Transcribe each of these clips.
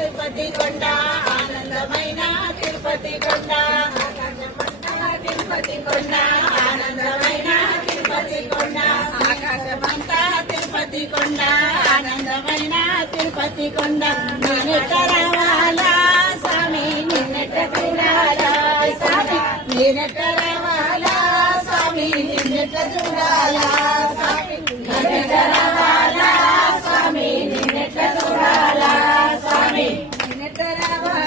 తిరుపతి కొండ ఆనందమైన తిరుపతి కొండ తిరుపతి కొండ ఆనందమైన తిరుపతి కొండ ఆకాశమంతా తిరుపతి కొండ ఆనందమైన తిరుపతి కొండ నిన్నెట్ట రావాలా స్వామి నిన్నెట్ట చూడాలా స్వామి నిన్నెట్ట రావాలా స్వామి నిన్నెట్ట చూడాలా స్వామి నిన్నెట్ట రావాలా స్వామి నిన్నెట్ట చూడాలా స్వామి నిన్నెట్ట రావాలా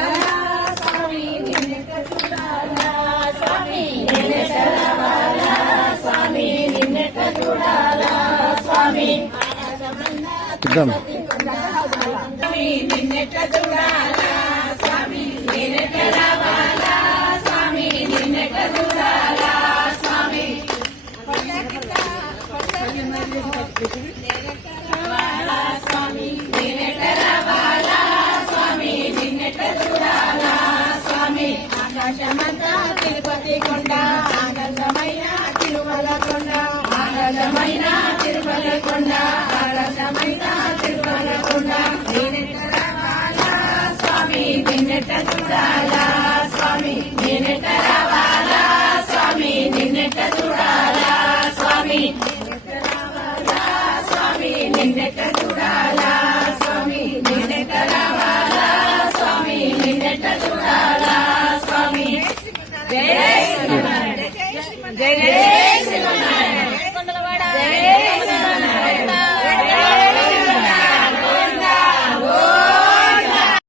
స్వామి నిన్నెట్ట చూడాలా స్వామి నిన్నెట్ట రావాలా స్వామి నిన్నెట్ట చూడాలా స్వామి నిన్నెట్ట చూడాలా